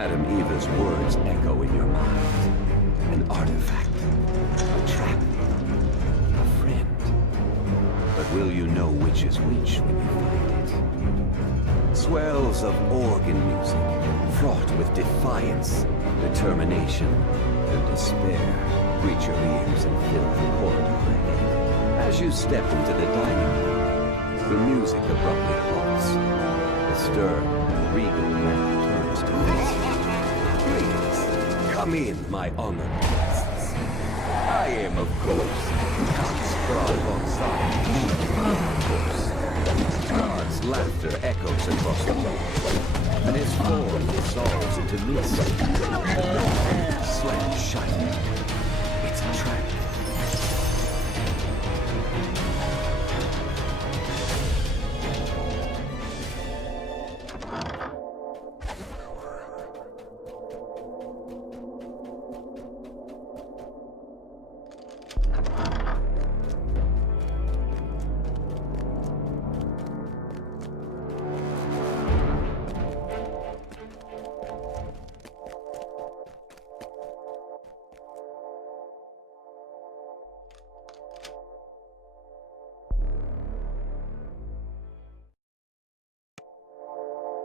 Madame Eva's words echo in your mind. An artifact, a trap, a friend. But will you know which is which when you find it? Swells of organ music, fraught with defiance, determination, and despair, reach your ears and fill the corridor ahead. As you step into the dining room, the music abruptly halts. The stern, regal man turns to face you. Please, come in, my honored guests. I am, of course, Count Strahd von Of course. Strahd's laughter echoes across the hall, and his form dissolves into mist. Slam shut. It's a trap.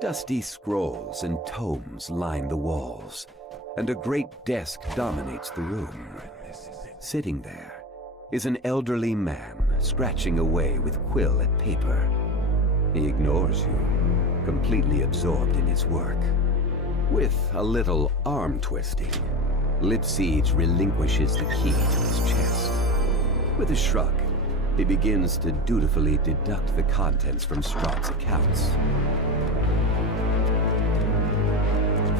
Dusty scrolls and tomes line the walls, and a great desk dominates the room. Sitting there is an elderly man scratching away with quill at paper. He ignores you, completely absorbed in his work. With a little arm twisting, Lipsiege relinquishes the key to his chest. With a shrug, he begins to dutifully deduct the contents from Strahd's accounts.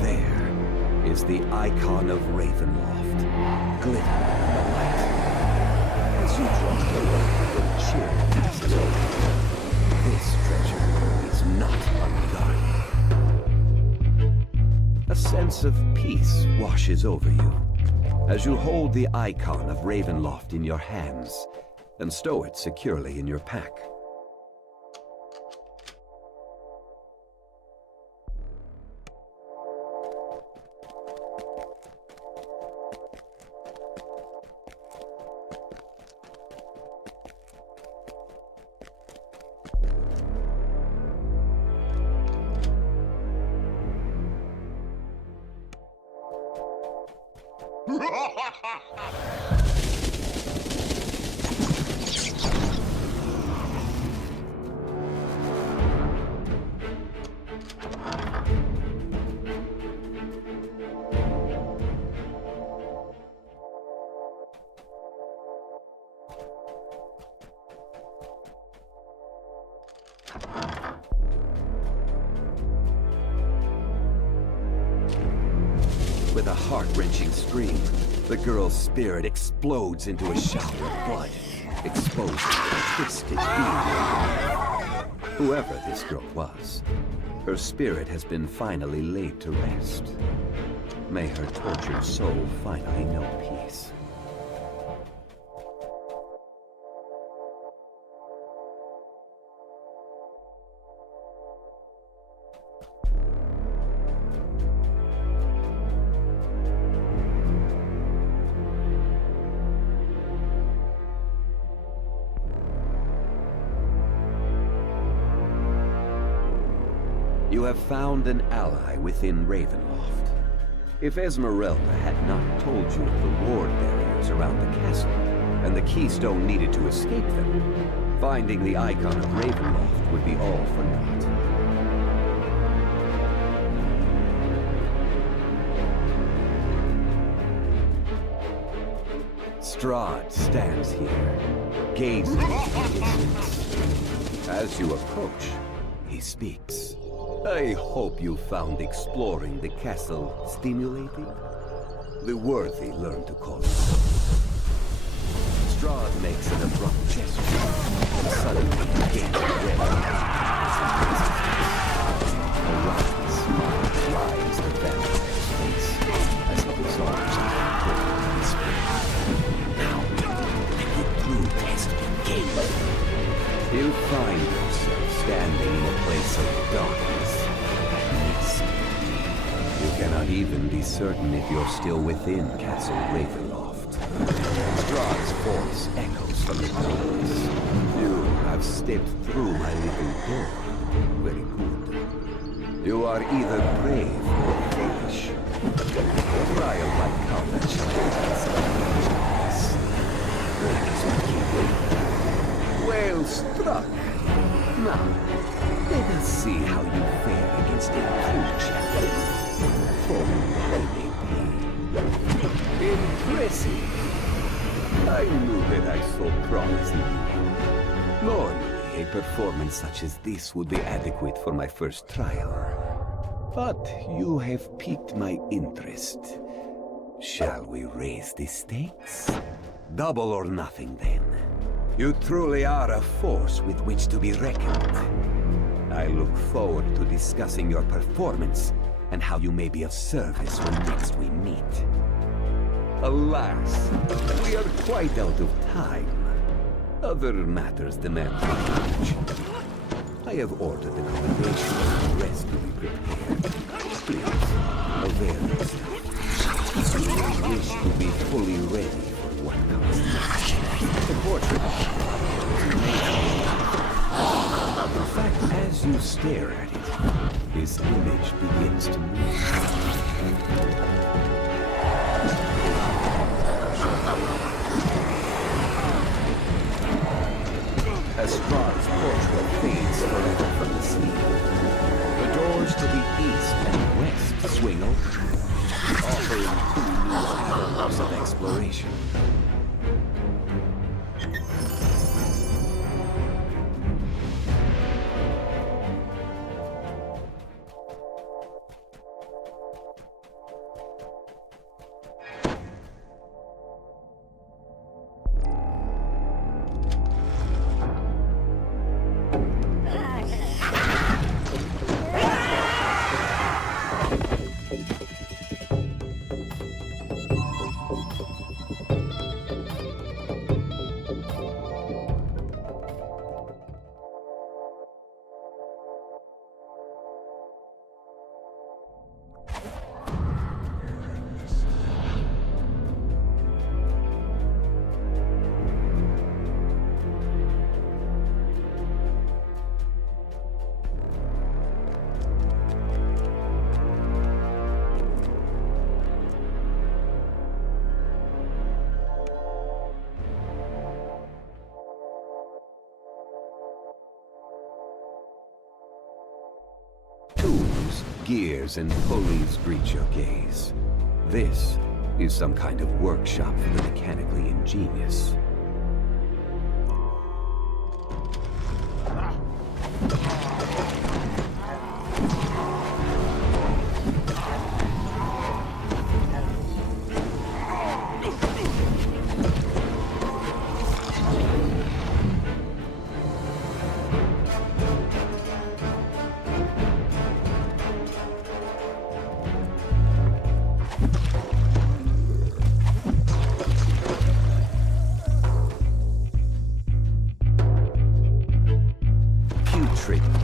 There is the icon of Ravenloft, glittering in the light. As you draw closer, the chill passes over. This treasure is not unguarded. A sense of peace washes over you as you hold the icon of Ravenloft in your hands and stow it securely in your pack. With a heart-wrenching scream, the girl's spirit explodes into a shower of blood, exposing the twisted being. Whoever this girl was, her spirit has been finally laid to rest. May her tortured soul finally know peace. You have found an ally within Ravenloft. If Esmeralda had not told you of the ward barriers around the castle, and the keystone needed to escape them, finding the icon of Ravenloft would be all for naught. Strahd stands here, gazing into the distance. As you approach, he speaks. I hope you found exploring the castle stimulating. The worthy learn to call it so. Strahd makes an abrupt gesture, and suddenly begins red. A wry smile lines the vampire's face as he dissolves into a cold spirit. Now, let the true test begin. You find yourself standing in a place of darkness and mist. You cannot not even be certain if you're still within Castle Ravenloft. Strahd's voice echoes from the darkness. You have stepped through my little door. Very good. You are either brave or foolish. A trial might count a child's eyes. That is what you did. Well struck. Now, let us see how you fare against a true champion. For may be. Impressive. I knew that I saw promise in you. Normally, a performance such as this would be adequate for my first trial. But you have piqued my interest. Shall we raise the stakes? Double or nothing, then. You truly are a force with which to be reckoned. I look forward to discussing your performance and how you may be of service when next we meet. Alas, we are quite out of time. Other matters demand much. I have ordered the commendation and the rest to be prepared. Please, avail yourself. You may wish to be fully ready for what comes next. The portrait is amazing. In fact, as you stare at it, his image begins to move. As Strahd's portrait fades forever from the scene, the doors to the east and west swing open, offering two new avenues of exploration. Tools, gears, and pulleys greet your gaze. This is some kind of workshop for the mechanically ingenious.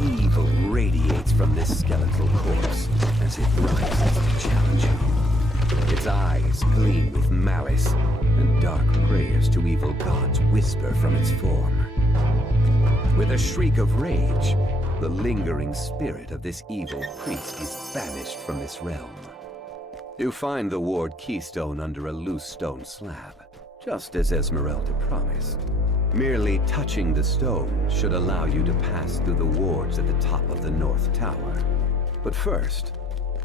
Evil radiates from this skeletal corpse as it rises to challenge you. Its eyes gleam with malice, and dark prayers to evil gods whisper from its form. With a shriek of rage, the lingering spirit of this evil priest is banished from this realm. You find the ward keystone under a loose stone slab, just as Esmeralda promised. Merely touching the stone should allow you to pass through the wards at the top of the North Tower. But first,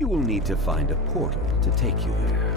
you will need to find a portal to take you there.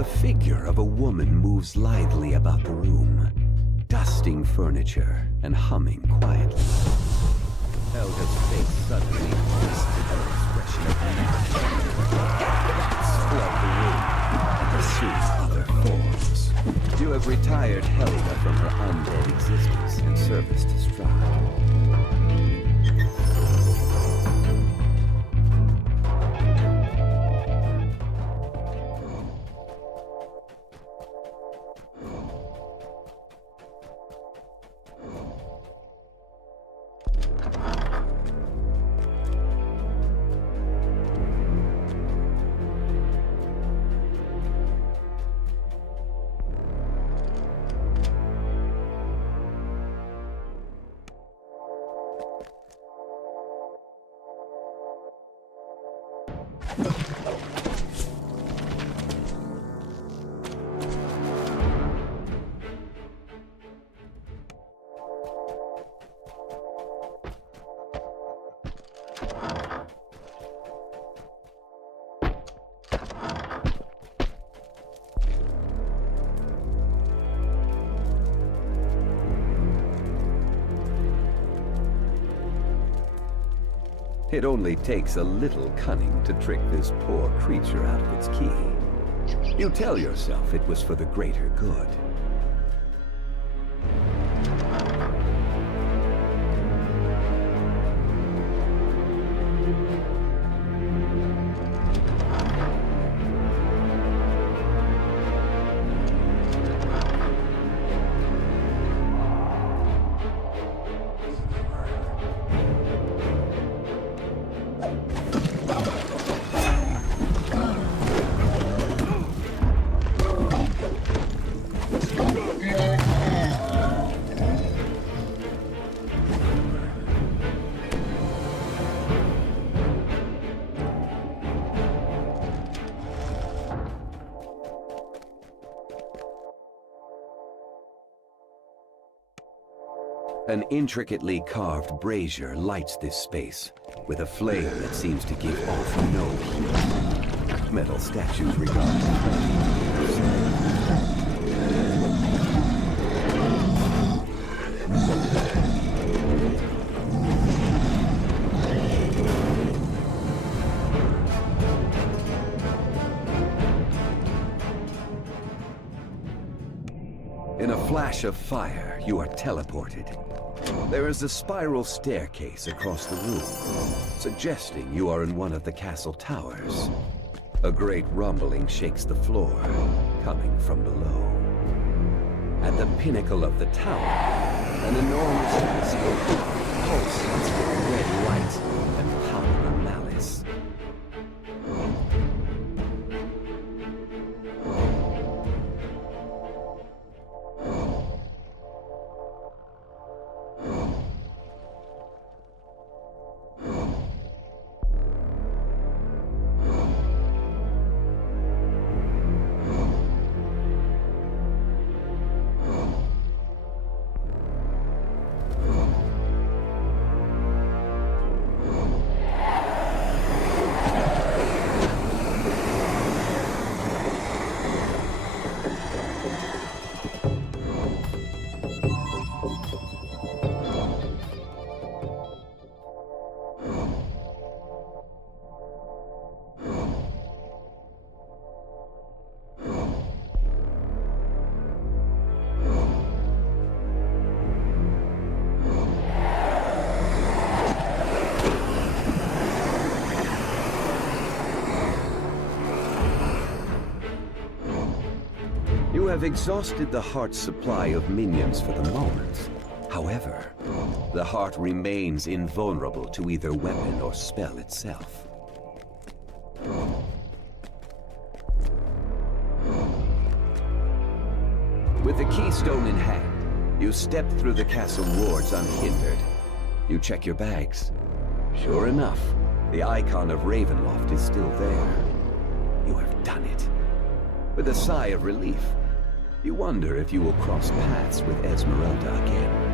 The figure of a woman moves lithely about the room, dusting furniture and humming quietly. Helga's face suddenly twisted her expression of anger. Thoughts flood the room and assume other forms. You have retired Helga from her undead existence in service to Strahd. It only takes a little cunning to trick this poor creature out of its key. You tell yourself it was for the greater good. An intricately carved brazier lights this space, with a flame that seems to give off no heat. Metal statues regard In a flash of fire, you are teleported. There is a spiral staircase across the room, suggesting you are in one of the castle towers. A great rumbling shakes the floor, coming from below. At the pinnacle of the tower, an enormous telescope pulsates with red light and powerful malice. You have exhausted the heart's supply of minions for the moment. However, the heart remains invulnerable to either weapon or spell itself. With the keystone in hand, you step through the castle wards unhindered. You check your bags. Sure enough, the icon of Ravenloft is still there. You have done it. With a sigh of relief, you wonder if you will cross paths with Esmeralda again.